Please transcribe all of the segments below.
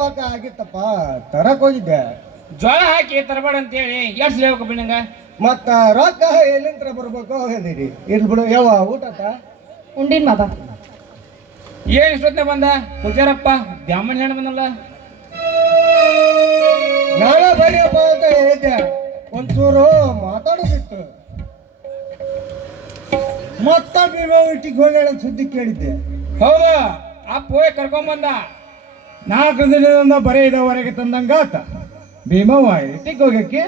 ತಂಬಾಕ ಆಗಿತ್ತಪ್ಪ, ತರಕ್ ಹೋಗಿದ್ದೆ. ಜೋಳ ಹಾಕಿ ತರಬೇಡ ಅಂತೇಳಿ ಎಷ್ಟು ಹೇಳ್ಬೇಕು ಬಿಡಂಗ. ಮತ್ತ ರೊಕ್ಕ ಎಲ್ಲಿಂತ್ರ ಬರ್ಬೇಕು ಹೇಳಿರಿ. ಇರ್ಲಿ ಬಿಡು. ಯಾವ ಊಟ ಉಂಡಿನ್ ಬಾಬಾ. ಏನ್ ಇಷ್ಟೊತ್ತನೆ ಬಂದ ಪೂಜಾರಪ್ಪ? ದ್ಯಾಮಣ್ಣ ಹೆಣ್ಣು ಬಂದಲ್ಲ. ನಾಳೆ ಬರಿಯಪ್ಪ ಅಂತ ಹೇಳಿದ್ದೆ, ಒಂಚೂರು ಮಾತಾಡೋದಿತ್ತು. ಮತ್ತ ಭೀಮ ಇಟ್ಟಿಗೆ ಹೋಗ್ಯಾಳ ಸುದ್ದಿ ಕೇಳಿದ್ದೆ. ಹೌದು, ಅಪ್ಪ ಹೋಗಿ ಕರ್ಕೊಂಬಂದ. 4 ದಿನದಿಂದ ಬರೀ ಇದುವರೆಗೆ ತಂದಂಗಾತ. ಭೀಮವ್ವ ಇಟ್ಟಿಗೆ ಹೋಗಕ್ಕೆ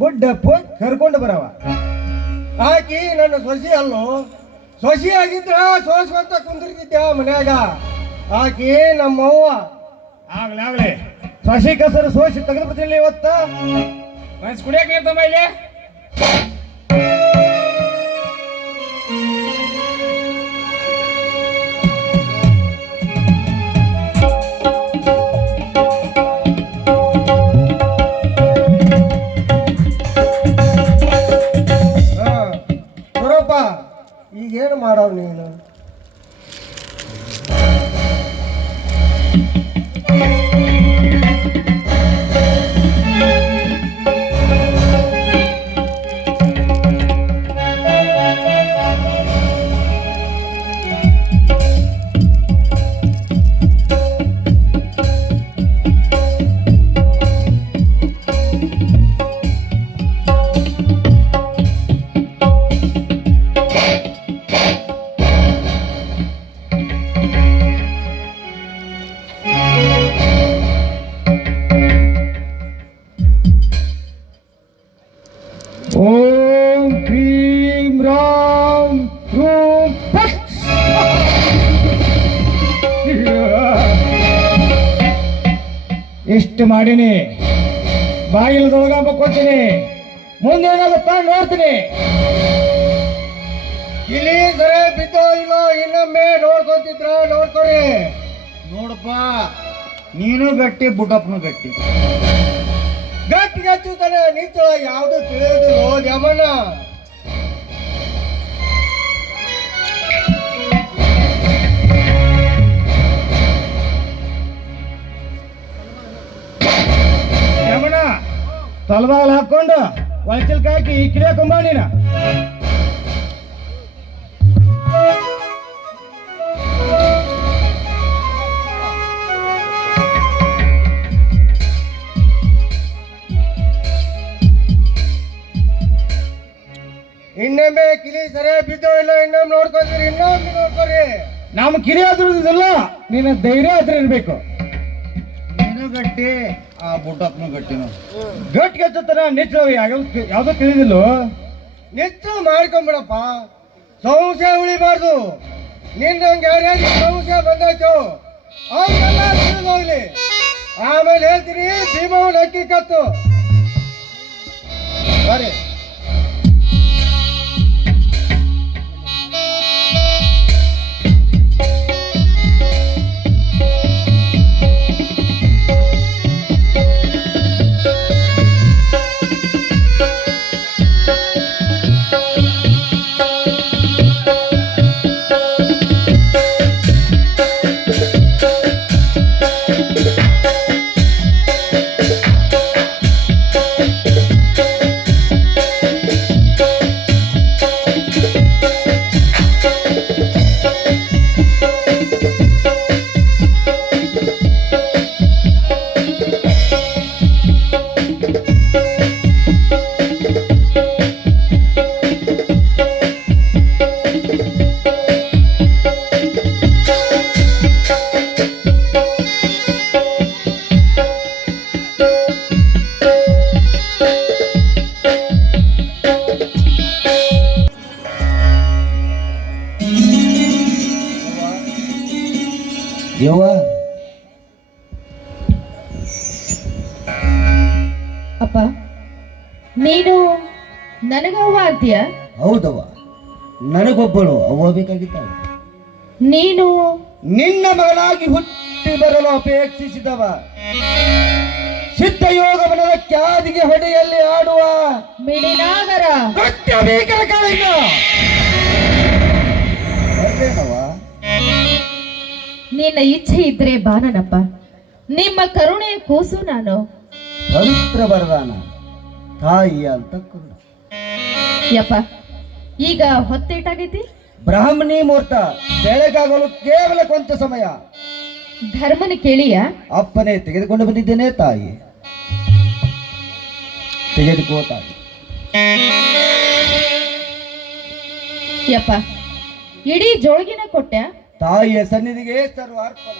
ಬುಡ್ಡಪ್ಪ ಕರ್ಕೊಂಡು ಬರವ. ಆಕಿ ನನ್ನ ಸೊಸಿ ಅಲ್ಲೋ, ಸೊಸಿ ಆಗಿದ್ರ ಸೋಸ್ಕೊಂತ ಕುಂದಿರ್ತಿದ್ದೆ ಮನ್ಯಾಗ. ಆಕಿ ನಮ್ಮವ್ವ. ಆಗ್ಲೇ ಸಸಿ ಕಸರು ಸೋಸಿ ತೆಗೆದು ಬರ್ತಿಲ್ಲ ಇವತ್ತ. ಮನ್ಸ್ ಕುಡಿಯಕ್ ನೀರ್ತಮ್ಮ ಇಲ್ಲಿ. ಈಗೇನು ಮಾಡವ್ ನೀನು? ಓಂ ಕ್ರೀಂ ರಾಮ್ ರೂಂ ಫಟ್. ಇಷ್ಟು ಮಾಡೀನಿ, ಬಾಗಿಲದೊಳಗ ಬಕ್ಕೋತೀನಿ. ಮುಂದೇನಾಗುತ್ತಾ ನೋಡ್ತೀನಿ. ಇಲ್ಲಿ ಸರಿ ಬಿದ್ದೋ ಇಲ್ಲೋ ಇನ್ನೊಮ್ಮೆ ನೋಡ್ಕೊಂತಿದ್ರ ನೋಡ್ಕೊರಿ. ನೋಡಪ್ಪ, ನೀನು ಗಟ್ಟಿ, ಬುಡಪ್ಪನು ಗಟ್ಟಿ. ಗಟ್ಟಿಗೆ ಹಚ್ಚುತ್ತಾನೆ ನಿಂತಳ. ಯಾವುದು ತಿಳಿಯೋದಿಲ್ಲ ಯಮನ. ಯಮನ ತಲಬಾಗಲ್ ಹಾಕೊಂಡು ಒಳಚಿಲ್ಕ ಹಾಕಿ ಈ ಕಿಡಿಯ ಕೊಂಬ ನೀನ. ಇನ್ನೊಮ್ಮೆ ಕಿಲಿ ಸರಿ ಬಿದ್ದೋ ಇಲ್ಲ ಇನ್ನೊಮ್ಮೆ ನೋಡ್ಕೊತೀರಿ. ಇನ್ನೊಮ್ಮೆ ನೋಡ್ಕೊರಿ. ನಮ್ಮ ಕಿರಿ ಆದ್ರದಿಲ್ಲ, ನಿನ್ನ ಧೈರ್ಯ ಆದ್ರೆ ಇರ್ಬೇಕು. ನೀನು ಗಟ್ಟಿ, ಆ ಬುಟ್ಟಪ್ಪನು ಗಟ್ಟಿನು. ಗಟ್ಟಿಗೆ ಹಚ್ಚತ್ತಾರ ನಿಚ್ಚ ಯಾವ್ದೋ ತಿಳಿದಿಲ್ಲ. ನಿಚ್ಚ ಮಾಡ್ಕೊಂಬಿಡಪ್ಪ, ಸಂಶಯ ಉಳಿಬಾರ್ದು. ನಿನ್ನಂಗೆ ಯಾರ್ಯಾರಿಗೆ ಸಂಶಯ ಬಂದಾಯ್ತು ಅವ್ರಿಗೆಲ್ಲ ತಿಳಿದು ಹೋಗ್ಲಿ. ಆಮೇಲೆ ಹೇಳ್ತೀನಿ ಭೀಮವನ ಅಕ್ಕಿ ಕತ್ತು. ಸರಿ. ಯವ್ವ, ಅಪ್ಪ, ನೀನು ನನಗವ್ವ ಅಂತೀಯ? ಹೌದವ್ವ, ನನಗೊಬ್ಬಳು ಅವ್ವ ಬೇಕಾಗಿತ್ತ. ನೀನು ನಿನ್ನ ಮಗಳಾಗಿ ಹುಟ್ಟಿ ಬರಲು ಅಪೇಕ್ಷಿಸಿದವ. ಸಿದ್ಧಯೋಗವನದ ಕ್ಯಾದಿಗೆ ಹೊಡೆಯಲ್ಲಿ ಆಡುವ ಮಿಡಿನಾಗರ ಭೀಕರ ಕಾಳಿಂಗ. ನಿನ್ನ ಇಚ್ಛೆ ಇದ್ರೆ ಬಾನನಪ್ಪ. ನಿಮ್ಮ ಕರುಣೆಯ ಕೂಸು ನಾನು. ಪವಿತ್ರ ವರದಾನ ತಾಯಿಯ ಅಂತಃಕರಣ. ಯಪ್ಪ, ಈಗ ಹೊತ್ತೇಟಾಗೈತಿ. ಬ್ರಾಹ್ಮಣಿ ಮುಹೂರ್ತ ಬೆಳಗಾಗಲು ಕೇವಲ ಕೊಂಚ ಸಮಯ. ಧರ್ಮನ ಕೇಳಿಯ? ಅಪ್ಪನೇ ತೆಗೆದುಕೊಂಡು ಬಂದಿದ್ದೇನೆ ತಾಯಿ. ತೆಗೆದುಕೋ ತಾಯಿ. ಯಪ್ಪ, ಇಡೀ ಜೋಳಿಗೆನ ಕೊಟ್ಟೆ. ತಾಯಿಯ ಸನ್ನಿಧಿಗೆ ಸರ್ವಾರ್ಪಣ.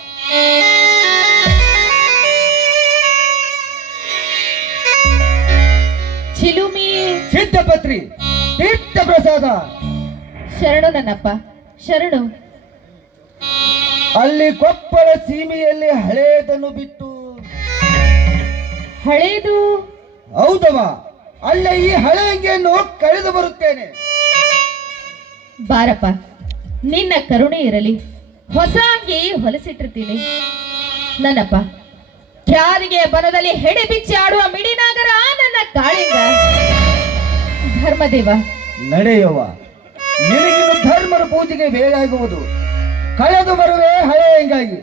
ಚಿಲುಮಿ ಸಿದ್ಧಪತ್ರಿ ತೀರ್ಥ ಪ್ರಸಾದ. ಶರಣು ನನ್ನಪ್ಪ, ಶರಣು. ಅಲ್ಲಿ ಕೊಪ್ಪಳ ಸೀಮೆಯಲ್ಲಿ ಹಳೇದನ್ನು ಬಿಟ್ಟು. ಹಳೇದು? ಹೌದವ, ಅಲ್ಲೇ ಈ ಹಳೆ ಅಂಗಿಯನ್ನು ಕಳೆದು ಬರುತ್ತೇನೆ. ಬಾರಪ್ಪ, ನಿನ್ನ ಕರುಣೆ ಇರಲಿ. ಹೊಸ ಅಂಗಿ ಹೊಲಸಿಟ್ಟಿರ್ತೀನಿ. ನನ್ನಪ್ಪ, ಕ್ಯಾರಿಗೆ ಬನದಲ್ಲಿ ಹೆಡೆ ಬಿಚ್ಚಿ ಆಡುವ ಮಿಡಿನಾಗರ ನನ್ನ ಕಾಳಿಂಗ. ಧರ್ಮದೇವ ನಡೆಯುವ, ನಿನಗಿನ್ನು ಧರ್ಮರ ಪೂಜೆಗೆ ಬೇಕಾಗುವುದು. ಕಳೆದು ಬರುವೆ ಹಳೆ ಅಂಗಾಗಿ,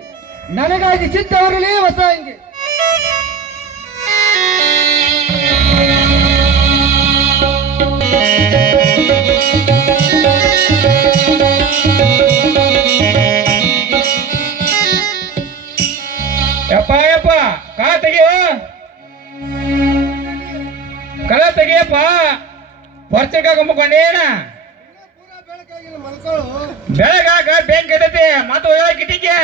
ನನಗಾಗಿ ಚಿತ್ತವರಲಿ ಹೊಸ ಅಂಗಿ. ಯಪ್ಪ ಯಪ್ಪ, ಕಳ ತೆಗಿಯಪ್ಪ. ಹೊರ್ಚಕ ಗುಂಬಿಕೊಂಡೇನ ಬೆಳಗಾಗ ಬೆಂಕಿ ಎತ್ತೈತಿ. ಮತ್ತು ಕಿಟಿಗೆ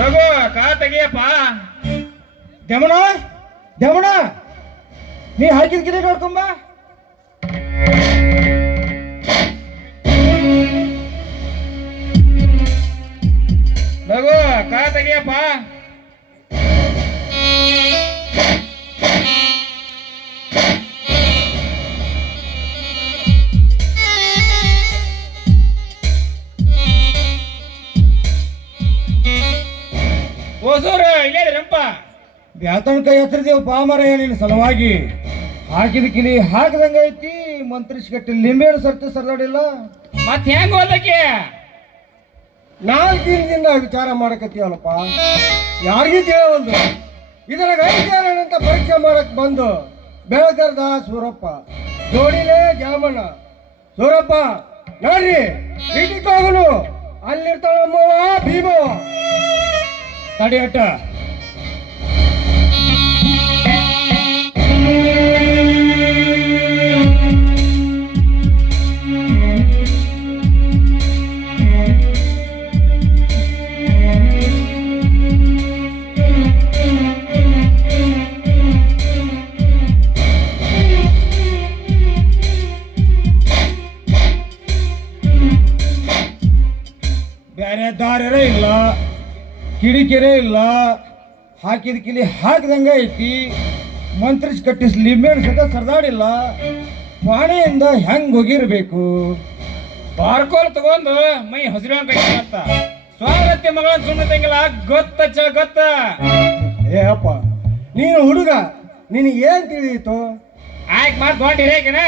ಲಗು ಕಳ ತೆಗಿಯಪ್ಪ. ದಮಣ ದಮಣ, ನೀ ಹಾಕಿದ ಗಿಡ ನೋಡ್ಕೊಂಬ. ಲಗು ಕಳ ತೆಗಿಯಪ್ಪ. ಓಸೂರು ಇಲ್ಲೇ ರಂಪ. ಬ್ಯಾತನ ಕೈ ಹತ್ತಿರದೇವು ಪಾಮರ ನಿನ್ನ ಸಲುವಾಗಿ. ಹಾಕಿದ ಕಿಲಿ ಹಾಕದಂಗ ಐತಿ. ಮಂತ್ರಿಸ್ಕಟ್ಟಿ ಲಿಂಬೆಹಣ್ಣು ಸರ್ತಿ ಸರ್ದಾಡಿಲ್ಲ. ಮತ್ ಹೆಂಗ ಓದಕ್ಕೆ? 4 ದಿನದಿಂದ ವಿಚಾರ ಮಾಡಕತ್ತೀವಲ್ಲಪ್ಪ, ಯಾರಿಗೂ ತಿಳಿಯೊಂದು. ಇದ್ರಾಗ ಐದೇನಂತ ಪರೀಕ್ಷೆ ಮಾಡಕ್ ಬಂದು ಬೆಳಗರ್ದ ಸೂರಪ್ಪ, ಜೋಡಿಲೇ ಜಾಮಣ್ಣ. ಸೂರಪ್ಪ ನೋಡ್ರಿ, ಇಟ್ಟಿಗೆ ಹೋಗನು. ಅಲ್ಲಿರ್ತಾಳಮ್ಮವ ಭೀಮವ್ವ. ತಡೆಯಟ್ಟ. ಬೇರೆ ದಾರ್ಯರೇ ಇಲ್ಲ, ಕಿಡಿಕೆರೆ ಇಲ್ಲ. ಹಾಕಿದ ಕಿಲಿ ಹಾಕಿದಂಗ ಐತಿ. ಮಂತ್ರಿಸ್ ಕಟ್ಟಿಸ್ ಲಿಂಬೆಹಣ್ಣು ಸತ ಸರ್ದಾಡಿಲ್ಲ. ಪಾಣಿಯಿಂದ ಹೆಂಗ್ ಹೋಗಿರ್ಬೇಕು? ಬಾರ್ಕೋಲ್ ತಗೊಂಡು ಮೈ ಹಸಿರು ಕಟ್ಟ ಸ್ವಾಗತ್ಯ ಮಗಳ ಸುಮ್ಮನೆ ತಂಗಿಲ್ಲ. ಗೊತ್ತ ಗೊತ್ತ. ಏ ಅಪ್ಪ, ನೀನು ಹುಡುಗ, ನಿನಗೆ ಏನ್ ತಿಳಿಯಿತು? ಆಯ್ಕೆ ಮಾತು ದೊಡ್ಡ ಹಿರೇಕನ.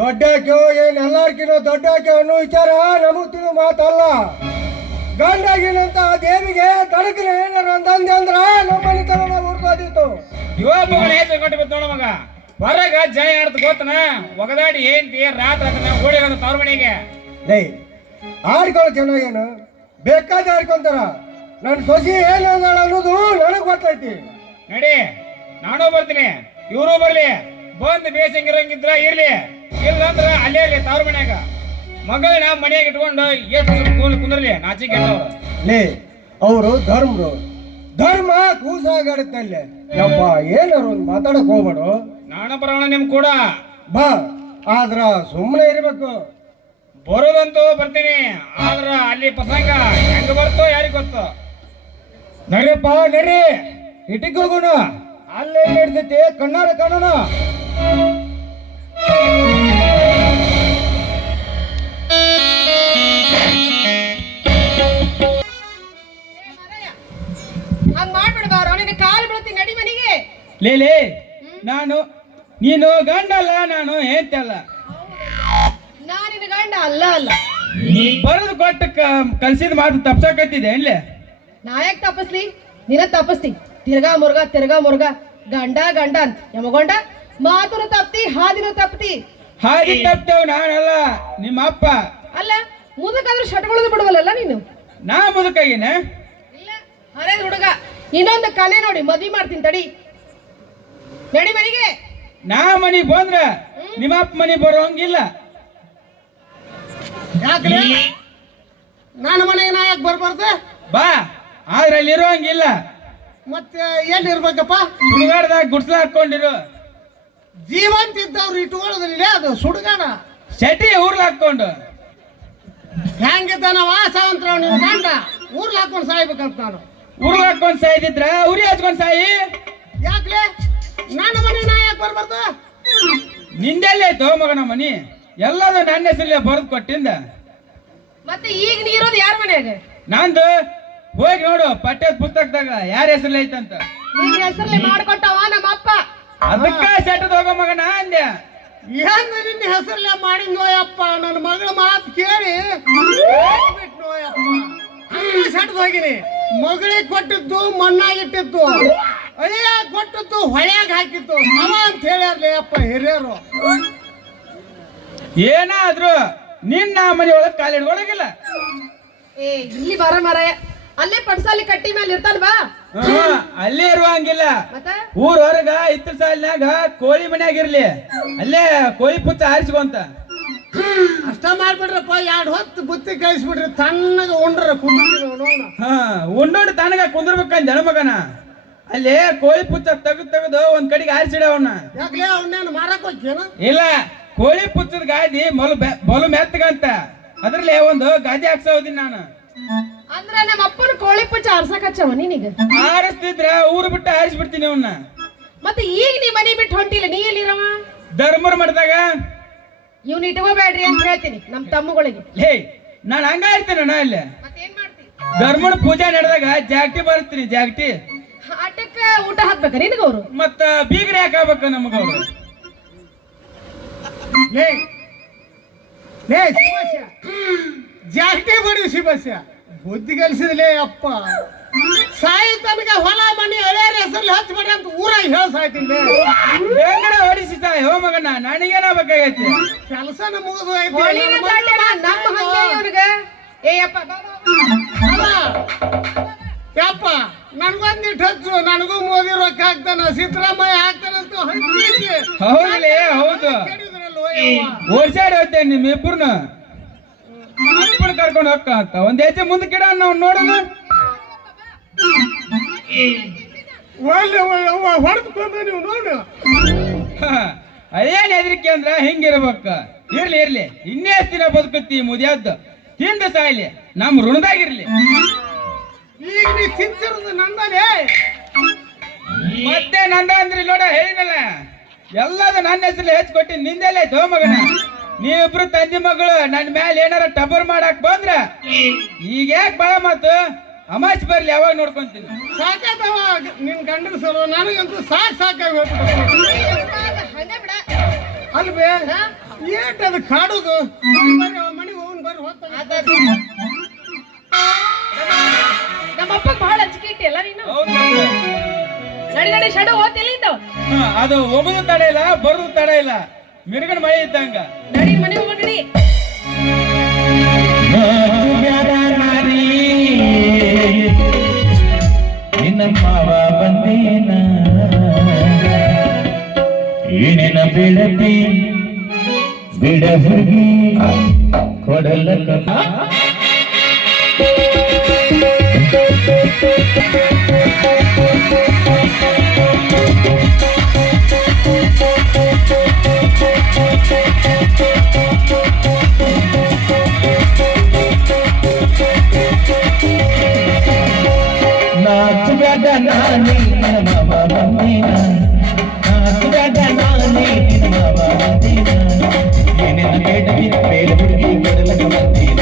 ದೊಡ್ಡ ಹಾಕ್ಯೋ ಏನ್ ಎಲ್ಲಾರ್ಕಿನೋ ದೊಡ್ಡ ಹಾಕ್ಯೋ ಅನ್ನೋ ವಿಚಾರ ನಮಗ್ ತಿಳಿಯೋ ಮಾತಲ್ಲ. ಗಂಡಾಗಿನಂತ ದೇವಿಗೆ ತಡಕಿನ ಏನಾರು ಅಂತಂದೆ ಅಂದ್ರ ನಮ್ಮ ಮನೆತನ ಉರ್ಕೋದಿತ್ತು. ಇವೊಬ್ಬನ ಹೆಚ್ಚು ಕೊಟ್ಟು ಬಿತ್ತು ನೋಡ ಮಗ. ಹೊರಗ ಜಯ ಆಡ್ತ ಗೊತ್ತನ. ಒಗದಾಡಿ ಏನ್ತಿ ರಾತ್ರಿ ಓಡಿ ಬಂದ ತವ್ರ ಮನೆಗೆ. ಲೇ, ಆಡ್ಕೊಳ್ಳೋ ಚೆನ್ನಾಗೇನು ಬೇಕಾದ ಆಡ್ಕೊಂತಾರ. ನನ್ನ ಸೊಸಿ ಏನು ಅಂದಾಳ ಅನ್ನೋದು ನನಗ್ ಗೊತ್ತೈತಿ. ನಡಿ, ನಾನು ಬರ್ತೀನಿ, ಇವರು ಬರ್ಲಿ. ಬಂದು ಬೇಸಂಗಿರಂಗಿದ್ರ ಇರ್ಲಿ, ಇಲ್ಲ ಅಂದ್ರ ಅಲ್ಲೇ ಇರ್ಲಿ ತವ್ರ ಮನ್ಯಾಗ. ಮಗಳನ್ನ ಮನೆಯಾಗ ಇಟ್ಕೊಂಡು ಎಷ್ಟು ಕುಂದ್ರಲಿ ನಾಚಿಕೆ. ಲೇ, ಅವರು ಧರ್ಮರು. ಧರ್ಮ ಕೂಸಾಗಾಡುತ್ತಲ್ಲೇ. ಯಪ್ಪ, ಏನಾರು ಒಂದು ಮಾತಾಡಕ್ ಹೋಗ್ಬೇಡು. ನಾನು ಬರೋಣ ನಿಮ್ ಕೂಡ. ಬಾ, ಆದ್ರ ಸುಮ್ಮನೆ ಇರ್ಬೇಕು. ಬರೋದಂತೂ ಬರ್ತೀನಿ, ಆದ್ರ ಅಲ್ಲಿ ಪ್ರಸಂಗ ಹೆಂಗ ಬರ್ತೋ ಯಾರಿಗ ಗೊತ್ತು. ನಡಿಯಪ್ಪ ನಡಿ, ಇಟ್ಟಿಗೆ ಹೋಗೋಣ. ಅಲ್ಲೇ ಹಿಡ್ದೈತಿ ಕಣ್ಣಾರ ಕಾಣೋಣ. ಹಂಗ ಮಾಡ್ಬಿಡ್ಬಾರ, ನಿನ್ನ ಕಾಲು ಬೀಳ್ತೀನಿ. ನಡಿ ಮನೆಗೆ. ಲೇಲೇ, ನೀನು ಗಂಡಲ್ಲ, ನಾನು ಹೇಳ್ತಲ್ಲ. ನಾ ನಿನ್ನ ಗಂಡ ಗಂಡ ಅಲ್ಲ ಅಲ್ಲ. ಬರೆದು ಕೊಟ್ಟು ಕಲ್ಸಿದ ಮಾತು ತಪ್ಸಕತ್ತಿದೆ ಏನ್ಲೆ? ನಾಯಕ್ ತಪಸ್ಲಿ ನಿನ ತಪಸ್ತಿ ತಿರ್ಗಾ ಮುರ್ಗ ಗಂಡ ಗಂಡ ಅಂತ ಯಮಗೊಂಡ ಮಾತುನು ತಪ್ತಿ ಹಾದಿನೂ ತಪ್ತಿ. ಹಾದಿ ತಪ್ತೇವ್ ನಾನಲ್ಲ, ನಿಮ್ಮ ಅಪ್ಪ. ಅಲ್ಲ ಮುದಕಾದ್ರೂ ಶಟ್ಕೊಳ್ಳೋದು ಬಿಡುವಲ್ಲ ನೀನು. ನಾ ಮುದುಕಾಗಿನ? ಇಲ್ಲ ಅರೆ ಹುಡುಗ, ಇನ್ನೊಂದು ಕಲೆ ನೋಡಿ ಮದ್ವಿ ಮಾಡ್ತೀನಿ ತಡಿ. ನಡಿ ಮನೆಗೆ. ನಾ ಮನಿಗ್ ಬಂದ್ರ ನಿಮ್ಮ ಅಪ್ಪ ಮನಿ ಬರೋಂಗಿಲ್ಲ. ಯಾಕ್ರಿ ನನ್ನ ಮನೆಗೆ ನಾ ಯಾಕೆ ಬರ್ಬಾರ್ದು? ಬಾ, ಆದ್ರೆ ಅಲ್ಲಿ ಇರೋಂಗಿಲ್ಲ. ಮತ್ತೆ ಎಲ್ಲಿ ಇರ್ಬೇಕಪ್ಪ? ಸುಡುಗಾಡ್ದಾಗ ಗುಡ್ಸ್ಲ ಹಾಕೊಂಡಿರು. ಜೀವಂತ ಇದ್ದವ್ರು ಇಟ್ಕೊಳ್ಳೋದಿಲ್ಲ, ಅದು ಸುಡುಗಾಡ. ಶೆಟ್ಟಿ ಊರ್ಲ ಹಾಕೊಂಡು ಹೆಂಗಿದ್ದಾನ ವಾಸವಂತ್ರ ನಿನ್ ಗಂಡ ಊರ್ಲ್ ಹಾಕೊಂಡು ಸಾಯ್ಬೇಕಂತ ನಾನು. ಊರ್ಲ ಹಾಕೊಂಡ್ ಸಾಯ್ದಿದ್ರ ಉರಿ ಹಚ್ಕೊಂಡ್ ಸಾಯಿ. ಯಾಕ್ಲೆ ನನ್ನ ಮನೆಗೆ ನಾ ಯಾಕೆ ಬರ್ಬಾರ್ದು? ನಿಂದೆಲ್ಲೇ ಐತೋ ಮಗನ ಮನಿ? ಎಲ್ಲದು ನನ್ನ ಹೆಸರಲ್ಲೇ ಬರೆದು ಕೊಟ್ಟಿಂದ. ಮತ್ತೆ ಈಗ ನೀ ಇರೋದು ಯಾರ ಮನೆಯಾಗ? ನಂದು ಹೋಗಿ ನೋಡು ಪಠ್ಯದ ಪುಸ್ತಕದಾಗ ಯಾರ ಹೆಸರಲ್ಲಿ ಐತಂತ. ನಿನ್ನ ಹೆಸರಲ್ಲಿ ಮಾಡ್ಕೊಟ್ಟವ ನಮ್ಮ ಅಪ್ಪ. ಅದಕ್ಕ ಸೆಟ್ಟದ ಹೋಗೋ ಮಗನ ಅಂದೆ. ಹೆಂಗ ನಿನ್ನ ಹೆಸರಲ್ಲೇ ಮಾಡಿ ನೋಯಪ್ಪ, ನನ್ನ ಮಗಳ ಮಾತು ಕೇಳಿ ಬಿಟ್ಟು ನೋಯಪ್ಪ. ಸೆಟ್ದು ಹೋಗಿನಿ. ಮಗಳಿಗೆ ಕೊಟ್ಟಿದ್ದು ಮಣ್ಣಾಗಿಟ್ಟಿತ್ತು, ಅಳಿಯ ಕೊಟ್ಟಿದ್ದು ಹೊಳ್ಯಾಗ ಹಾಕಿತ್ತು ಸಮ ಅಂತ ಹೇಳ್ಯಾರ್ಲಿ ಅಪ್ಪ ಹಿರಿಯರು. ಏನಾದ್ರು ನಿನ್ನ ಮನೆ ಒಳಗ್ ಕಾಲಿಡ್ಕೊಳಗಿಲ್ಲ. ಏ ಇಲ್ಲಿ ಬರ ಮರಾಯ, ಅಲ್ಲೇ ಪಡ್ಸಾಲಿ ಕಟ್ಟಿ ಮೇಲೆ ಇರ್ತಾನ ಬಾ. ಅಲ್ಲೇ ಇರುವಂಗಿಲ್ಲ. ಮತ್ತ ಊರ್ ಹೊರಗ ಇತ್ರ ಸಾಲಿನಾಗ ಕೋಳಿ ಮನ್ಯಾಗ ಇರ್ಲಿ, ಅಲ್ಲೇ ಕೋಳಿ ಪುಚ್ಚ ಆರಿಸ್ಕೊಂತ. ಅಷ್ಟ ಮಾಡ್ಬಿಡ್ರಪ್ಪ, 2 ಹೊತ್ತು ಬುತ್ತಿ ಕಳಿಸ್ಬಿಡ್ರಿ, ತಣ್ಣಗ ಉಂಡ್ರ ಕುಂದ್ರ. ಉಂಡೋಡು ತನಗ ಕುಂದ್ರಬೇಕಂದ ಮಗನ. ಅಲ್ಲಿ ಕೋಳಿ ಪುಚ್ಚ ತೆಗೆದು ಒಂದ್ ಕಡೆಗೆ ಆರಿಸಿಡವನ್ನ. ಯಾಕಲೇ ಅವನ್ನೇನು ಮಾರಕ್ ಹೋಗ್ಯೇನ? ಇಲ್ಲ, ಕೋಳಿ ಪುಚ್ಚದ ಗಾದಿ ಬಲು ಮೆತ್ತಗಂತ, ಅದ್ರಲ್ಲೇ ಒಂದು ಗಾದಿ ಹಾಕ್ಸೋದಿನ ನಾನು. ಅಂದ್ರ ನಮ್ಮ ಅಪ್ಪನ ಕೋಳಿ ಪುಚ್ಚ ಆರ್ಸಕ್ ಹಚ್ಚವ ನೀನೀಗ? ಆರಿಸ್ತಿದ್ರ ಊರು ಬಿಟ್ಟು ಆರಿಸ್ಬಿಡ್ತೀನಿ ಅವನ್ನ. ಮತ್ತೆ ಈಗ ನೀ ಮನಿ ಬಿಟ್ಟು ಹೊಂಟಿಲ್ಲ, ನೀ ಎಲ್ಲಿರವ? ಧರ್ಮರ್ ಮಾಡಿದಾಗ ಇವ್ನ ಇಟ್ಕೋಬೇಡ್ರಿ ಅಂತ ಹೇಳ್ತೀನಿ ನಮ್ ತಮ್ಮಗಳಿಗೆ. ಲೇ, ನಾನು ಹಂಗ ಇರ್ತೀನಿ ಅಣ್ಣ. ಅಲ್ಲಿ ಮತ್ತೇನ್ ಮಾಡ್ತಿ? ಧರ್ಮನ ಪೂಜೆ ನಡೆದಾಗ ಜಾಗಟಿ ಬರ್ತೀನಿ. ಜಾಗಟಿ ಆಟಕ್ಕ ಊಟ ಹಾಕ್ಬೇಕ ನಿನಗವ್ರು? ಮತ್ತ ಬೀಗ್ರಿ ಹಾಕಬೇಕು ನಮಗವ್ರು. ಲೇ ಲೇ ಶಿವಸ್ಯ, ಜಾಸ್ತಿ ಬಡಿ ಶಿವಸ್ಯ, ಬುದ್ಧಿ ಕಲಿಸಿದ್ಲೇ ಅಪ್ಪ. ಸಾಯಿ ತನಕ ಹೊಲ ಮನಿ ಹಳೆಯರ ಹೆಸರಲ್ಲಿ ಹಚ್ಚಬೇಡಿ ಅಂತ ಊರಾಗ ಹೇಳ ಸಾಯ್ತೀನಿ. ಹೆಂಗಡ ಹೊಡಿಸಿ ಸಾಯ್ ಹೋ ಮಗನ, ನನಗೇನಾಗಬೇಕಾಗೈತಿ? ಕೆಲಸನ ಮುಗಿದು ಹೊಳಿನ ದಾಟ್ಯಾನ ನಮ್ಮ ಹಂಗೆ ಇವ್ರಿಗ. ಏ ಯಪ್ಪ ಬಾ ಬಾ ಬಾ. ಯಪ್ಪ ನನ್ಗೊಂದಿಟ್ಟು ಹಚ್ಚು, ನನಗೂ ಮೋದಿ ರೊಕ್ಕ ಹಾಕ್ತಾನ, ಸಿದ್ದರಾಮಯ್ಯ ಹಾಕ್ತಾನಂತ ಹಂಚಿ. ಹೌದಲೇ, ಹೌದು. ಓಡ್ಸಾಡಿ ಹೋಗ್ತೇನೆ ನಿಮ್ ಇಬ್ಬರನ್ನ ಅಪ್ಪನ ಕರ್ಕೊಂಡು ಹೋಗ್ಕ ಅಂತ. ಒಂದ್ ಹೆಜ್ಜೆ ಮುಂದಕ್ಕೆ ಇಡ ನಾವು ನೋಡೋಣ. ಹೊಡೆದ್ಕೊಂಡ ನೀವು ನೋಡು. ಅದೇನ್ ಹೆದರಿಕೆ ಅಂದ್ರ ಹಿಂಗಿರ್ಬೇಕ. ಇರ್ಲಿ ಇರ್ಲಿ, ಇನ್ನೇ ದಿನ ಬದುಕತ್ತಿ ಮುದಿಯದ್ದು ತಿಂದ ಸಾಯ್ಲಿ, ನಮ್ ಋಣದಾಗಿರ್ಲಿ. ಈಗ ನೀ ತಿಂತಿರೋದು ನಂದಲೇ. ಮತ್ತೆ ನಂದ ಅಂದ್ರಿ ನೋಡ, ಹೇಳಿನಲ್ಲ ಎಲ್ಲದ ನನ್ನ ಹೆಸರಲ್ಲಿ ಹೆಚ್ಚು ಕೊಟ್ಟಿ. ನಿಂದೆಲ್ಲ ಐತೋ ಮಗನ? ನೀವಿಬ್ರು ತಂದಿ ಮಗಳು ನನ್ನ ಮ್ಯಾಲ ಏನಾರ ಟಬರ್ ಮಾಡಕ್ ಬಂದ್ರ ಈಗ ಯಾಕೆ ಬಾಳ ಮಾತು? ಅಮಾಚ್ ಬರ್ಲಿ, ಯಾವಾಗ ನೋಡ್ಕೊಂತೀನಿ. ಸಾಕಾದವ ನಿನ್ ಗಂಡನ ಸಲ, ನನಗಂತೂ ಸಾಕಾಗಿ ಹೋಗ್ಬಿಟ್ಟು. ಅಲ್ವೇ ಏಟದು ಕಾಡುದು? ಮನೆಗೆ ಹೋಗಿ ಬರ್ರಿ ಹೋಗ್ತಾನೆ. ನಮ್ಮಪ್ಪ ಬಹಳ ಅಂಜಿಕೆ ಇಟ್ಟಿಯಲ್ಲ ನೀನು. ಹೌದು ಮತ್ತೆ. ನಡಿ ನಡಿ ಶಡ ಹೋತಿಲ್ಲ ಇಂದ. ಅದು ಹೋಗುದು ತಡ ಇಲ್ಲ, ಬರುದು ತಡ ಇಲ್ಲ, ಮಿರುಗನ ಮಳೆ ಇದ್ದಂಗ. ನಡಿ ಮನೆ ಹೋಗೋಣ ನಡಿ. ನಿನ್ನಮ್ಮವ ಬಂದೇನ ಏನೇನ ಬೆಳತಿ ಬಿಡ ಹುಡುಗಿ ಕೊಡಲ ನಾಚುಗದ ನಾನಿ ನಮ್ಮವ ಬಂದೇನ, ನಾಚುಗದ ನಾನಿ ನಮ್ಮವ ಬಂದೇನ ಏನೇನ ಬೇಡ ಹುಡುಗಿ ಕೊಡಲ ಬಂದೇನ.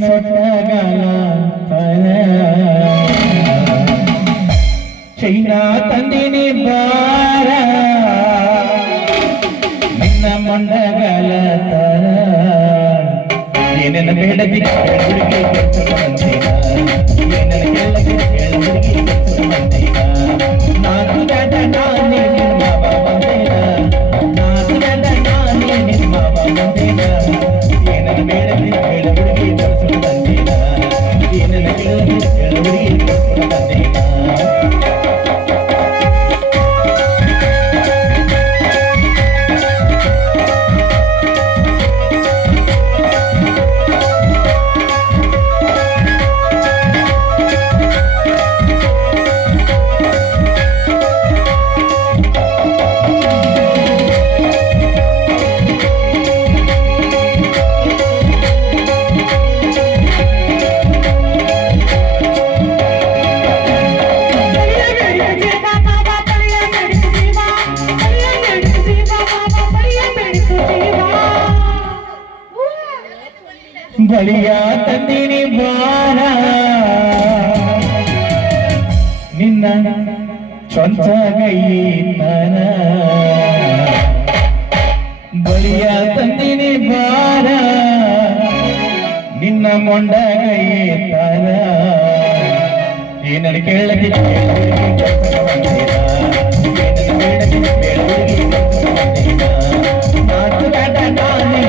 ಸೊಟ್ಟಗಾಲ ಚೈನಾ ತಂದಿನಿ ಬಾರ ನಿನ್ನ ಮಂಡಗಾಲ ತರ ಏನೇನ ಬೇಡದಿ ಹುಡುಗಿ ಕೆಲ್ಸವಂತೀನ ಏನೇನ ಕೇಳದಿ ಹುಡುಗಿ ಕೆಲ್ಸವಂತೀನ ನಾನು ಗಂಡ ನಾನೇ ನಿನ್ನ ಮಾವ ಬಂದೇನ ನಾನು ಗಂಡ ನಾನೇ ನಿನ್ನ ಮಾವ ಬಂದೇನ ಏನೇನ ಬೇಡದಿ ಹುಡುಗಿ ಕೆಲ್ಸವಂತೀನ ಏನೇನ ಕೇಳದಿ ಹುಡುಗಿ ಕೆಲ್ಸವಂತೀನ ಬಳಿಯ ತಂದಿನಿ ಬಾರ ನಿನ್ನ ಸ್ವಂತ ಗೈತನ ಬಳಿಯ ತಂದಿನಿ ಬಾರ ನಿನ್ನ ಮೊಂಡ ಗೈತನ ಏನನ್ನು ಕೇಳದಿ ನಾಲ್ಕು ಗಂಡ ನಾನೇ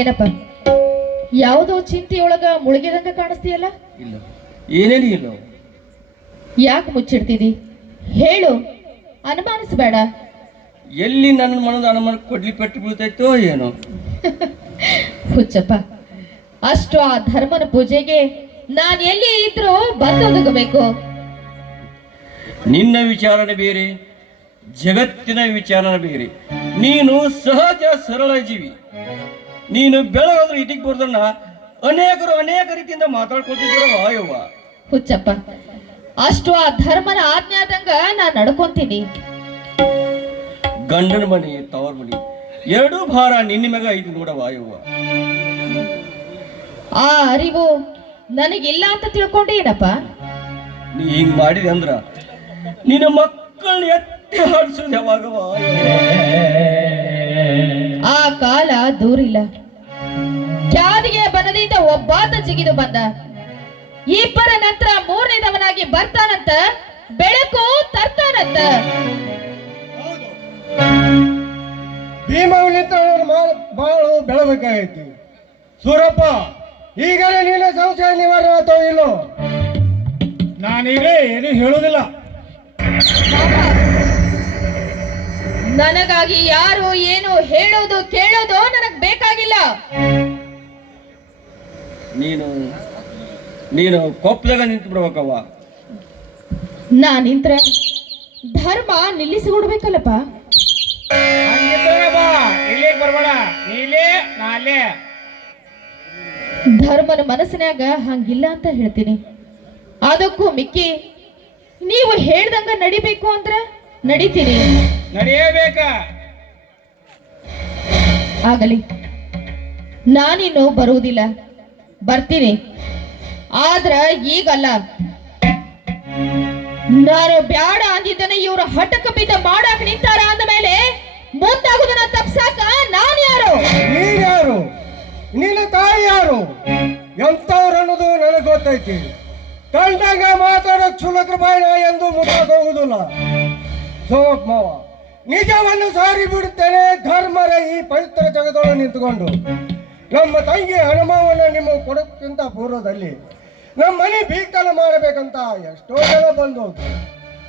ಏನಪ್ಪ ಯಾವುದೋ ಚಿಂತೆಯೊಳಗ ಮುಳುಗಿದಂಗ ಕಾಣಿಸ್ತೀಯಲ್ಲ? ಇಲ್ಲ, ಏನೇನು ಇಲ್ಲ. ಯಾಕೆ ಮುಚ್ಚಿಡ್ತಿದಿ? ಹೇಳು, ಅನುಮಾನಿಸಬೇಡ. ಎಲ್ಲಿ ನನ್ನ ಮನದ ಅನುಮಾನ ಕೊಡ್ಲಿ ಪೆಟ್ಟು ಬೀಳ್ತೈತೋ ಏನೋ. ಹುಚ್ಚಪ್ಪ, ಅಷ್ಟು ಆ ಧರ್ಮನ ಪೂಜೆಗೆ ನಾನು ಎಲ್ಲಿ ಇದ್ರೂ ಬಂದೊದಗಬೇಕು. ನಿನ್ನ ವಿಚಾರಣೆ ಬೇರೆ, ಜಗತ್ತಿನ ವಿಚಾರಣೆ ಬೇರೆ. ನೀನು ಸಹಜ ಸರಳ ಜೀವಿ. ನೀನು ಬೆಳಗಾದ್ರೆ ಇಟಿಗೆ ಬರ್ದನ್ನ ಅನೇಕರು ಅನೇಕ ರೀತಿಯಿಂದ ಮಾತಾಡ್ಕೊತಿದ್ರು ವಾಯವ್ವ. ಹುಚ್ಚಪ್ಪ, ಅಷ್ಟು ಆ ಧರ್ಮನ ಆಜ್ಞಾದಂಗ ನಾನು ನಡ್ಕೊಂತೀನಿ. ಗಂಡನ ಮನೆ ತವರ ಮನೆ ಎರಡೂ ಭಾರ ನಿನ್ನ ಮ್ಯಾಗ ಐದು ನೋಡ ವಾಯವ್ವ. ಆ ಅರಿವು ನನಗಿಲ್ಲ ಅಂತ ತಿಳ್ಕೊಂಡೇನಪ್ಪ? ನೀ ಹಿಂಗ್ ಮಾಡಿದೆ ಅಂದ್ರ ನಿನ್ನ ಮಕ್ಕಳನ್ನ ಎತ್ತಿ ಹಾಡಿಸೋದು ಯಾವಾಗ ಆ ಕಾಲ ದೂರಿಲ್ಲ. ಖ್ಯಾತಿಗೆ ಬನದಿಂದ ಒಬ್ಬಾತ ಜಿಗಿದು ಬಂದ. ಇಬ್ಬರ ನಂತರ ಮೂರನೇದವನಾಗಿ ಬರ್ತಾನಂತ, ಬೆಳಕು ತರ್ತಾನಂತ. ಭೀಮನಿಂದ ಬಾಳು ಬೆಳಬೇಕಾಗೈತಿ. ಸೂರಪ್ಪ, ಈಗಲೇ ನೀನು ಸಂಶಯ ನಿವಾರಣೆ ಅಥವಾ ಇಲ್ಲೋ? ನಾನೀಗಲೇ ಏನು ಹೇಳುವುದಿಲ್ಲ. ನನಗಾಗಿ ಯಾರು ಏನು ಹೇಳೋದು ಕೇಳೋದು ನನಗ್ ಬೇಕಾಗಿಲ್ಲ. ನೀನು ಕೊಪ್ಪದಾಗ ನಿಂತು ಬಿಡ್ಬೇಕವ್ವ. ನಿಂತ್ರ ಧರ್ಮ ನಿಲ್ಲಿಸಿಕೊಡ್ಬೇಕಲ್ಲಪ್ಪ. ಧರ್ಮನ ಮನಸ್ಸಿನಾಗ ಹಂಗಿಲ್ಲ ಅಂತ ಹೇಳ್ತೀನಿ. ಅದಕ್ಕೂ ಮಿಕ್ಕಿ ನೀವು ಹೇಳ್ದಂಗ ನಡಿಬೇಕು ಅಂದ್ರ ನಡಿತೀನಿ. ನಡೆಯಬೇಕ. ಆಗಲಿ, ನಾನಿನ್ನು ಬರುವುದಿಲ್ಲ, ಬರ್ತೀನಿ. ಆದ್ರ ಈಗಲ್ಲ. ನಾನು ಬ್ಯಾಡ ಅಂದಿದ್ದನ್ನ ಇವ್ರ ಹಠಕ ಬಿದ್ದ ಮಾಡಾಕ ನಿಂತಾರ ಅಂದ ಮೇಲೆ ಮುಂದಾಗುದನ್ನ ತಪ್ಸಾಕ ನಾನು ಯಾರು? ನೀನ್ ಯಾರು? ನಿನ್ನ ತಾಯಿ ಯಾರು? ಎಂತವ್ರು ಅನ್ನೋದು ನನಗೆ ಗೊತ್ತೈತಿ. ಕಂಡಂಗ ಮಾತಾಡೋ ಕ್ಷುಲ್ಲಕರ ಬಾಯಿನ ಎಂದು ಮುಟ್ಟಕ್ ಹೋಗುದಿಲ್ಲ. ಸೋಮಪ್ಪ ಮಾವ, ನಿಜವನ್ನು ಸಾರಿ ಬಿಡುತ್ತೇನೆ. ಧರ್ಮರ ಈ ಪವಿತ್ರ ಜಗದೊಳಗೆ ನಿಂತುಕೊಂಡು ನಮ್ಮ ತಂಗಿ ಹನುಮವನ್ನು ನಿಮ್ಮ ಕೊಡೋಕ್ಕಿಂತ ಪೂರ್ವದಲ್ಲಿ ನಮ್ಮ ಮನೆ ಬೀಗ್ತನ ಮಾಡಬೇಕಂತ ಎಷ್ಟೋ ಜನ ಬಂದು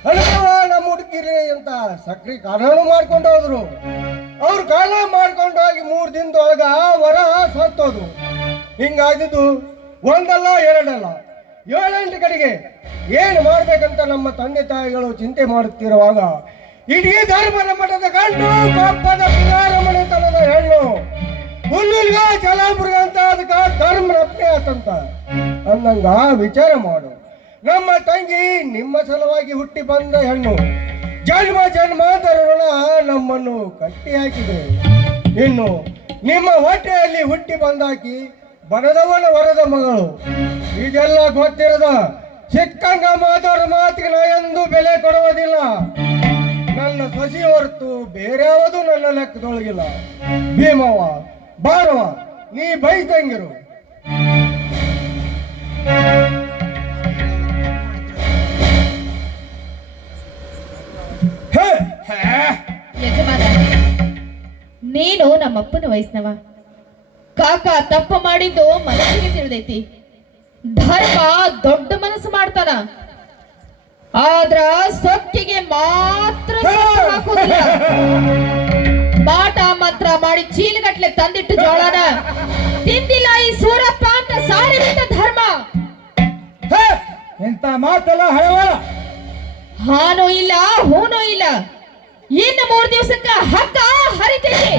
ಹನುಮವ ನಮ್ಮ ಹುಡುಕಿರಿ ಅಂತ ಸಕ್ರಿ ಕಾರಣ ಮಾಡ್ಕೊಂಡು ಹೋದ್ರು. ಅವ್ರು ಕಾರಣ ಮಾಡ್ಕೊಂಡು ಹೋಗಿ 3 ದಿನದೊಳಗ ವರ ಸತ್ತೋದು. ಹಿಂಗಾಗಿದ್ದು ಒಂದಲ್ಲ ಎರಡಲ್ಲ 7-8 ಕಡೆಗೆ ಏನು ಮಾಡ್ಬೇಕಂತ ನಮ್ಮ ತಂದೆ ತಾಯಿಗಳು ಚಿಂತೆ ಮಾಡುತ್ತಿರುವಾಗ ಇಡೀ ಧರ್ಮದ ಮಠದ ಗಂಡು ಕೊಪ್ಪದ ಮನೆತನದ ಹೆಣ್ಣು ಹುಲ್ಲಿಲ್ಗ ಚಲಾಪುರ್ಗ ಅಂತ ಅದಕ್ಕೆ ಧರ್ಮ ರಪ್ನೆ ಆತಂತ ಅನ್ನಂಗ ವಿಚಾರ ಮಾಡು. ನಮ್ಮ ತಂಗಿ ನಿಮ್ಮ ಸಲುವಾಗಿ ಹುಟ್ಟಿ ಬಂದ ಹೆಣ್ಣು ಜನ್ಮ ಜನ್ಮಾಂತರ ಋಣ ನಮ್ಮನ್ನು ಕಟ್ಟಿ ಹಾಕಿದೆ. ಇನ್ನು ನಿಮ್ಮ ಹೊಟ್ಟೆಯಲ್ಲಿ ಹುಟ್ಟಿ ಬಂದಾಕಿ ಬನದವನ ವರದ ಮಗಳು. ಇದೆಲ್ಲ ಗೊತ್ತಿರದ ಸಿಕ್ಕಂಗ ಮಾತಾಡೋ ಮಾತಿಗೆ ನಾ ಎಂದು ಬೆಲೆ ಕೊಡುವುದಿಲ್ಲ. ನನ್ನ ಸಸಿ ಹೊರತು ಬೇರೆ ಯಾವುದು ನನ್ನ ಲೆಕ್ಕದೊಳಗಿಲ್ಲ. ಭೀಮವ್ವ ಬಾರವ, ನೀ ಬೈದಂಗಿರು. ಯಜಮಾನ, ನೀನು ನಮ್ಮಪ್ಪನ ವಯಸ್ಸಿನವ. ಕಾಕ ತಪ್ಪು ಮಾಡಿದ್ದು ಮನಸ್ಸಿಗೆ ತಿಳಿದೈತಿ. ಧರ್ಮ ದೊಡ್ಡ ಮನಸ್ಸು ಮಾಡ್ತಾನ, ಆದ್ರ ಸೊಕ್ಕಿಗೆ ಮಾತ್ರ ಸೊಕ್ಕು ಹಾಕುದಿಲ್ಲ. ಮಾಟ ಮಂತ್ರ ಮಾಡಿ ಚೀಲಗಟ್ಲೆ ತಂದಿಟ್ಟು ಜೋಳನ ತಿಂದಿಲ್ಲ ಈ ಸೂರಪ್ಪ ಅಂತ ಸಾರಿ ಬಿಟ್ಟ ಧರ್ಮ. ಇಂಥ ಮಾತೆಲ್ಲ ಹಳವಳ. ಹಾನೂ ಇಲ್ಲ ಹೂನೂ ಇಲ್ಲ. ಇನ್ನು 3 ದಿವಸಕ್ಕ ಹಗ್ಗ ಹರಿತೈತಿ.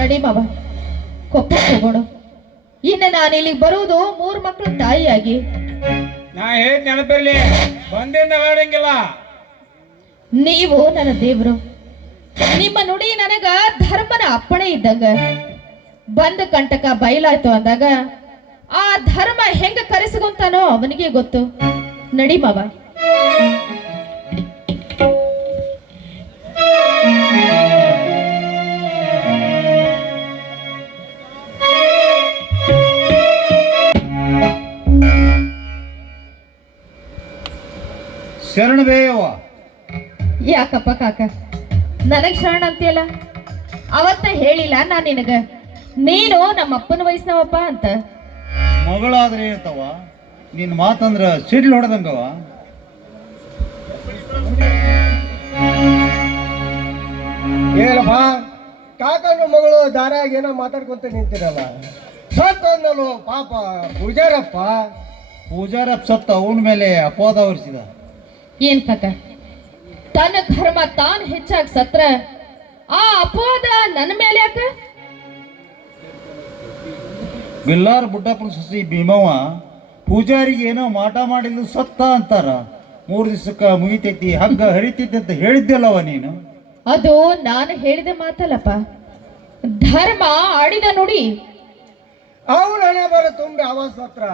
ನಡಿ ಮಾವ, ಕೊಪ್ಪಕ್ಕೆ ಹೋಗೋಣ. ಇನ್ನು ನಾನು ಇಲ್ಲಿಗೆ ಬರುವುದು 3 ಮಕ್ಕಳು ತಾಯಿಯಾಗಿ. ನಾ ಹೇಳಿದ್ ನೆನಪಿರ್ಲಿ, ಬಂದಿಂದ ಬೇಡಂಗಿಲ್ಲ. ನೀವು ನನ್ನ ದೇವ್ರು. ನಿಮ್ಮ ನುಡಿ ನನಗ ಧರ್ಮನ ಅಪ್ಪಣೆ ಇದ್ದಂಗ. ಬಂದ ಕಂಟಕ ಬಯಲಾಯ್ತು ಅಂದಾಗ ಆ ಧರ್ಮ ಹೆಂಗ ಕರೆಸಿಕೊಂತಾನೋ ಅವನಿಗೆ ಗೊತ್ತು. ನಡಿ ಮಾವ. ಶರಣಬೇಯವ್ವ. ಯಾಕಪ್ಪ ಕಾಕ ನನಗ್ ಶರಣ ಅಂತೀಯಲ್ಲ? ಅವತ್ತ ಹೇಳಿಲ್ಲ ನಾನ್ ನಿನಗ ನೀನು ನಮ್ಮ ಅಪ್ಪನ ವಯಸ್ಸಿನವಪ್ಪ ಅಂತ? ಮಗಳಾದ್ರೆ ಇರ್ತವ, ನಿನ್ನ ಮಾತಂದ್ರ ಸಿಡ್ಲು ಹೊಡೆದಂಗವ. ಏನಪ್ಪ ಕಾಕನ ಮಗಳು ದಾರ್ಯಾಗ ಏನೋ ಮಾತಾಡ್ಕೊಂತ ನಿಂತಿರಲ್ಲ. ಸತ್ತಂದಲು ಪಾಪ ಪೂಜಾರಪ್ಪ. ಪೂಜಾರ ಸತ್ತ ಅವನ ಮೇಲೆ ಅಪವಾದ ಹೊರಿಸಿದ. ಏನ್ ಕಾಕ, ತನ್ನ ಧರ್ಮ ತಾನ್ ಹೆಚ್ಚಾಗಿ ಸತ್ರ ಆ ಅಪವಾದ ನನ್ನ ಮೇಲೆ ಯಾಕ? ಬಿಲ್ಲಾರ ಬುಡ್ಡಪ್ಪನ ಸಸಿ ಭೀಮವ್ವ ಪೂಜಾರಿಗೆ ಏನೋ ಮಾಟ ಮಾಡಿದ್ದು ಸತ್ತ ಅಂತಾರ. 3 ದಿವಸಕ್ಕ ಮುಗಿತೈತಿ, ಹಗ್ಗ ಹರಿತೈತಿ ಅಂತ ಹೇಳಿದ್ದಲ್ಲವ ನೀನು. ಅದು ನಾನು ಹೇಳಿದ ಮಾತಲ್ಲಪ್ಪ, ಧರ್ಮ ಆಡಿದ ನುಡಿ. ಅವ್ರ ಹಣೆ ಬರ ತುಂಬಿ ಆವಾಸ ಹತ್ರ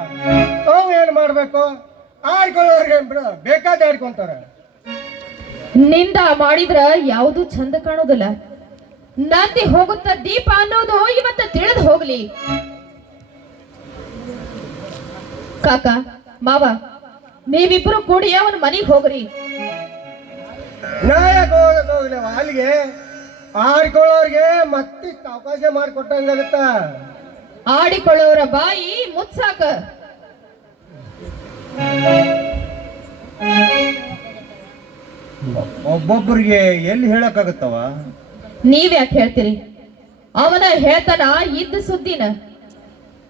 ಅವು ಏನ್ ಮಾಡ್ಬೇಕು? ಆಡ್ಕೊಳ್ಳೋರ್ಗೆ ಬೇಕಾದ ಆಡ್ಕೊಂತಾರ. ನಿಂದ ಮಾಡಿದ್ರ ಯಾವುದು ಚಂದ ಕಾಣೋದಿಲ್ಲ. ನಂದಿ ಹೋಗುತ್ತ ದೀಪ ಅನ್ನೋದು ಇವತ್ತ ತಿಳಿದು ಹೋಗ್ಲಿ. ಕಾಕ ಮಾವ, ನೀವಿಬ್ರು ಕೂಡಿ ಅವನ ಮನೆಗೆ ಹೋಗ್ರಿ. ನಾಯಕ ಹೋಗ್ಲಿ ಅಲ್ಲಿಗೆ. ಆಡ್ಕೊಳ್ಳೋರ್ಗೆ ಮತ್ತಿಷ್ಟು ಅವಕಾಶ ಮಾಡಿಕೊಟ್ಟಂಗಾಗತ್ತ. ಆಡಿಕೊಳ್ಳೋರ ಬಾಯಿ ಮುಚ್ಚಾಕ. ಒಬ್ಬೊಬ್ಬರಿಗೆ ಎಲ್ಲಿ ಹೇಳಕ್ಕಾಗತ್ತವ? ನೀವ್ಯಾಕೆ ಹೇಳ್ತೀರಿ? ಅವನ ಹೇಳ್ತಾನ ಇದ್ದ ಸುದ್ದಿನ.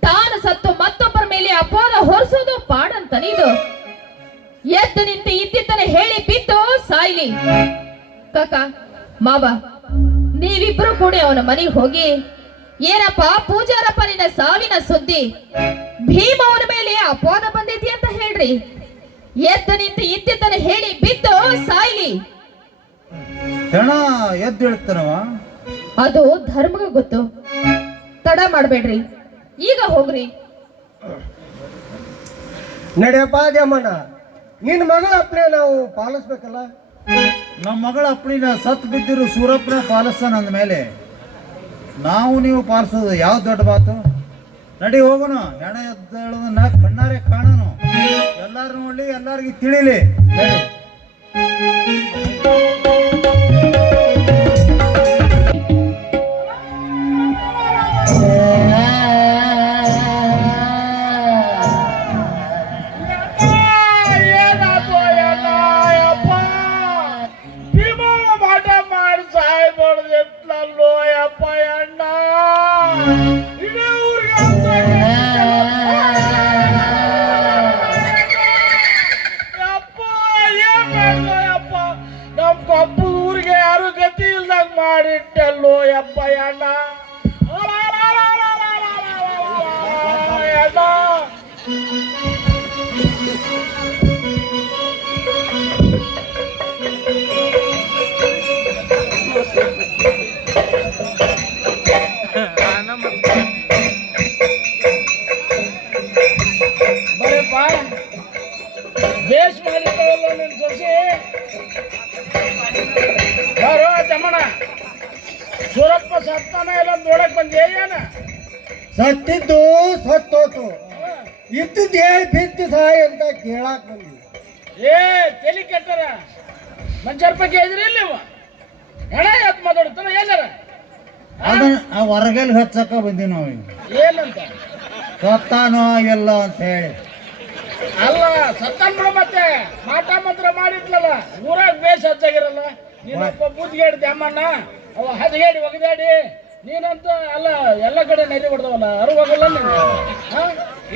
ತಾನು ಸತ್ತು ಮತ್ತೊಬ್ಬರ ಮೇಲೆ ಅಪವಾದ ಹೊರಿಸೋದು ಪಾಡಂತನಿದು. ಎದ್ದು ನಿಂತು ಇದ್ದಿದ್ದನ ಹೇಳಿ ಬಿದ್ದು ಸಾಯ್ಲಿ. ಕಾಕ ಮಾವ, ನೀವಿಬ್ರು ಕೂಡಿ ಅವನ ಮನೆಗೆ ಹೋಗಿ, ಏನಪ್ಪ ಪೂಜಾರಪ್ಪ ನಿನ್ನ ಸಾವಿನ ಸುದ್ದಿ, ಭೀಮ ಅವನ ಮೇಲೆ ಅಪವಾದ ಬಂದೈತಿ ಅಂತ ಹೇಳ್ರಿ. ಎದ್ದು ನಿಂತು ಇದ್ದಿದ್ದನ ಹೇಳಿ ಬಿದ್ದು ಸಾಯ್ಲಿ. ಹೆಣ ಎದ್ದು ಹೇಳ್ತಾನವ. ಅದು ಧರ್ಮಗ ಗೊತ್ತು. ತಡ ಮಾಡ್ಬೇಡ್ರಿ, ಈಗ ಹೋಗ್ರಿ. ನಡೆಯಪ್ಪ ದೇಮಣ್ಣ, ನಿನ್ನ ಮಗಳ ಅಪ್ಪನೇ ನಾವು ಪಾಲಿಸ್ಬೇಕಲ್ಲ. ನಮ್ಮ ಮಗಳ ಅಪ್ಪಣಿನ ಸತ್ ಬಿದ್ದಿರು ಸೂರಪ್ಪನ ಪಾಲಿಸ್ತಾನ ಅಂದ ಮೇಲೆ ನಾವು ನೀವು ಪಾಲಿಸೋದು ಯಾವ ದೊಡ್ಡ ಮಾತು? ನಡಿ ಹೋಗೋಣ. ಹೆಣ ಎದ್ದೇಳೋದನ್ನ ಕಣ್ಣಾರೆ ಕಾಣೋನು, ಎಲ್ಲಾರು ನೋಡ್ಲಿ, ಎಲ್ಲಾರ್ಗಿ ತಿಳಿಲಿ. ನಡಿ. ಏನಾಯ್ತು ಅಯ್ಯಣ್ಣ ಯಪ್ಪ, ಭೀಮಾ ಮಾಟ ಮಾಡಿ ಸಾಯ್ಬಾರ್ದಿತ್ತಲ್ಲೋ ಯಪ್ಪ ಅಣ್ಣ. ಇಡೀ ಊರಿಗೆ ಯಪ್ಪ ಏನ್ ಮಾಡ್ದೋ ಯಪ್ಪ, ನಮ್ ಕಪ್ಪು ಊರಿಗೆ ಯಾರು ಗತಿ ಇಲ್ದಂಗ ಮಾಡಿಟ್ಟಲ್ಲೋ ಯಪ್ಪ ಅಣ್ಣ. ಅಣ್ಣ ಬರಪ್ಪ, ಬೇಸ್ ಮಾಡಿದ್ದವಲ್ಲ ನಿನ್ ಸೊಸೆ. ಬರೋ ತಮ್ಮಣ್ಣ, ಸೂರಪ್ಪ ಸತ್ತಾನ ಇಲ್ಲ ನೋಡಕ್ ಬಂದೆ ಏನ? ಸತ್ತಿದ್ದು ಸತ್ತೋತು, ಇದ್ದದ್ದು ಹೇಳಿ ಬಿತ್ತು ಸಹಾಯ ಅಂತ ಕೇಳಾಕ್ ಬಂದ್ವಿ. ಏ ತಲೆ ಕೆಟ್ಟಾರ, ಮಂಚಾರ ಬಗ್ಗೆ ಇದ್ರಿ ಇಲ್ಲಿ ನೀವು ಹೆಣ ಎತ್ ಮಾತಾಡ್ತಾನ ಏನಾರ ಅದನ್ನ ಆ ಹೊರಗಲ್ ಹಚ್ಚಕ ಬಂದೀವಿ ನಾವು. ಏನಂತ? ಸತ್ತಾನೋ ಎಲ್ಲ ಅಂತ ಹೇಳಿ. ಅಲ್ಲ ಸತ್ತಾನ್ ಬಿಡ, ಮತ್ತೆ ಮಾಟ ಮಂತ್ರ ಮಾಡಿಟ್ಲಲ್ಲ ಊರಾಗ ಬೇಸ್ ಹಚ್ಚಾಗಿರಲ್ಲ. ನೀನಪ್ಪ ಬೂದ್ಗೇಡ್ದೆ ಅಮ್ಮಣ್ಣ, ಅವ ಹದಗೇಡಿ ಒಗದಾಡಿ ನೀನಂತ ಅಲ್ಲ ಎಲ್ಲ ಕಡೆ ನರಿ ಹೊಡೆದವಲ್ಲ, ಅರು ಹೋಗಲ್ಲ ನೀನು.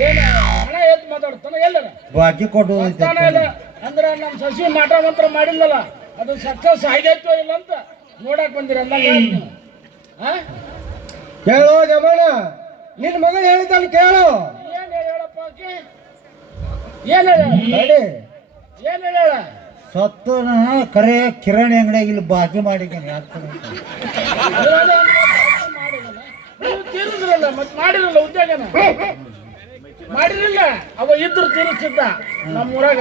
ಏನು ಹಣ ಎದ್ದು ಮಾತಾಡ್ತಾನ ಎಲ್ಲರ ಬಾಕಿ ಕೊಡು ಸತ್ತಾನ ಇಲ್ಲ ಅಂದ್ರ ನಮ್ಮ ಸಸಿ ಮಾಟ ಮಂತ್ರ ಮಾಡಿಲ್ಲಲ್ಲ, ಅದು ಸಕ್ಸಸ್ ಆಗೈತೋ ಇಲ್ಲ ಅಂತ ನೋಡಕ್ ಬಂದಿರ ಅಂದಂಗ. ಕೇಳೋ ಜಮಣ್ಣ, ನಿನ್ನ ಮಗಳು ಹೇಳಿದ್ದಾನೆ ಕೇಳು. ಏನ್ ಹೇಳಪ್ಪ ಆಕಿ? ಏನ್ ಹೇಳ? ನಡಿ. ಏನ್ ಹೇಳ? ಸತ್ತನ ಕರೆ ಕಿರಾಣಿ ಅಂಗಡಿಯಾಗ ಇಲ್ಲಿ ಬಾಕಿ ಮಾಡಿದ್ದೀನಿ. ನೀವು ತೀರಿದ್ರಲ್ಲ, ಮತ್ತೆ ಮಾಡಿರಲ್ಲ ಉದ್ಯೋಗನ ಮಾಡಿರಲಿಲ್ಲ, ಅವ ಇದ್ರು ತೀರಿಸ್ತಿದ್ದ ನಮ್ಮೂರಾಗ.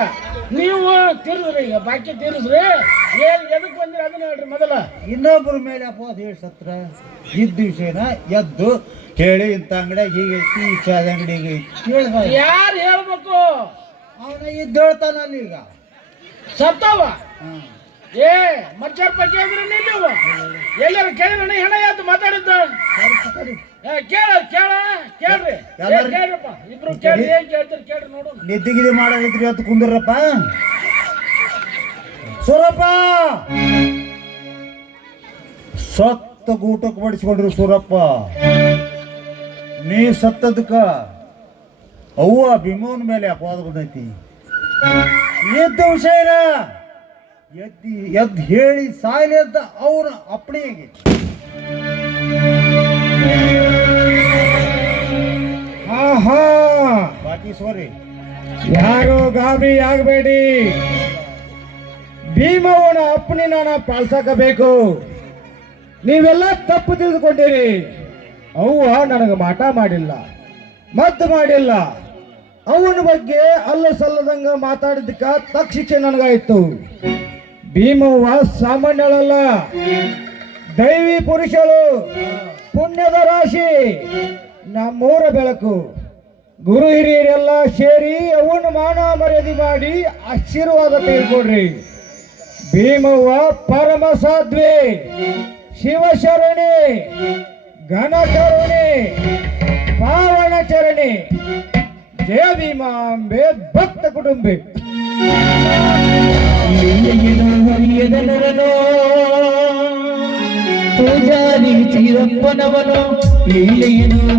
ನೀವು ತೀರಿದ್ರಿ, ಈಗ ಬಾಕಿ ತೀರಿಸ್ರಿ. ಏನ್ ಎದಕ್ ಬಂದಿರ ಅದನ್ನ ಹೇಳ್ರಿ ಮೊದಲ. ಇನ್ನೊಬ್ಬರ ಮೇಲೆ ಅಪವಾದ ಹೇಳಿ ಸತ್ರ ಇದ್ದ ವಿಷಯನ ಎದ್ದು ಹೇಳಿ ಇಂಥ ಅಂಗಡಿಯಾಗ ಹೀಗೈತಿ, ಈ ಚಾದ ಅಂಗಡಿಗೆ ಹೇಳಿದ ಯಾರು ಹೇಳ್ಬೇಕು? ಅವನ ಇದ್ದು ಹೇಳ್ತಾನಲ್ಲ ಈಗ. ಸತ್ತವ ಏ ಮಚ್ಚಾರ ಬಗ್ಗೆ ಅಂದ್ರೆ ನೀವು ಎಲ್ಲರೂ ಕೇಳಿದ್ರೆ ಹೆಣ ಯಾವ್ದು ಮಾತಾಡಿದ್ದ? ಕೇಳ ಕೇಳ ಕೇಳ್ರಿ, ಕೇಳ್ರಪ್ಪ ಇಬ್ರು ಕೇಳ್ರಿ. ಏನ್ ಕೇಳ್ತೀರಿ ಕೇಳ್ರಿ ನೋಡು. ನಿದ್ದಿಗಿದಿ ಮಾಡೋದಿದ್ರಿ ಹೊತ್ತು ಕುಂದ್ರಪ್ಪ. ಸೂರಪ್ಪ ಸತ್ತ ಊಟಕ್ಕೆ ಬಡಿಸ್ಕೊಂಡ್ರು. ಸೂರಪ್ಪ ನೀ ಸತ್ತದಕ್ಕ ಅವ್ವ ಭೀಮವನ ಮೇಲೆ ಅಪವಾದ ಬಂದೈತಿ. ಎದ್ದ ವಿಷಯನ ಎದ್ದು ಹೇಳಿ ಸಾಯ್ಲಿ ಅಂತ ಅವನ ಅಪ್ಪಣಿಗೆ. ಆಹಾ, ಬಾಕಿ ಸೋರಿ ಯಾರು ಗಾಬರಿ ಆಗಬೇಡಿ. ಭೀಮವನ ಅಪ್ಪನಿ ನಾನು ಪಾಲ್ಸಕಬೇಕು. ನೀವೆಲ್ಲ ತಪ್ಪು ತಿಳಿದುಕೊಂಡಿರಿ. ಅವ್ವ ನನಗೆ ಮಾಟ ಮಾಡಿಲ್ಲ, ಮದ್ದು ಮಾಡಿಲ್ಲ. ಅವನ ಬಗ್ಗೆ ಅಲ್ಲ ಸಲ್ಲದಂಗ ಮಾತಾಡಿದ್ದಕ್ಕ ತಕ್ಕ ಶಿಕ್ಷೆ ನನಗಾಯ್ತು. ಭೀಮವ್ವ ಸಾಮಾನ್ಯಳಲ್ಲ, ದೈವಿ ಪುರುಷಳು, ಪುಣ್ಯದ ರಾಶಿ, ನಮ್ಮೂರ ಬೆಳಕು. ಗುರು ಹಿರಿಯರೆಲ್ಲ ಸೇರಿ ಅವನ ಮಾನ ಮರ್ಯಾದೆ ಮಾಡಿ ಆಶೀರ್ವಾದ ತೆಗೆದುಕೊಡ್ರಿ. ಭೀಮವ್ವ ಪರಮ ಸಾಧ್ವಿ, ಶಿವಶರಣೆ, ಘನಕರುಣೆ, ಪಾವನ ಚರಣೆ. ಜಯ ಭೀಮಾಂಬೆ ಭಕ್ತ ಕುಟುಂಬೆ. ಲೀಲೆಯನ್ನು ಹರಿಯದನವನು ಪೂಜಾರಿ ಚೀರಪ್ಪನವನು. ಲೀಲೆಯನ್ನು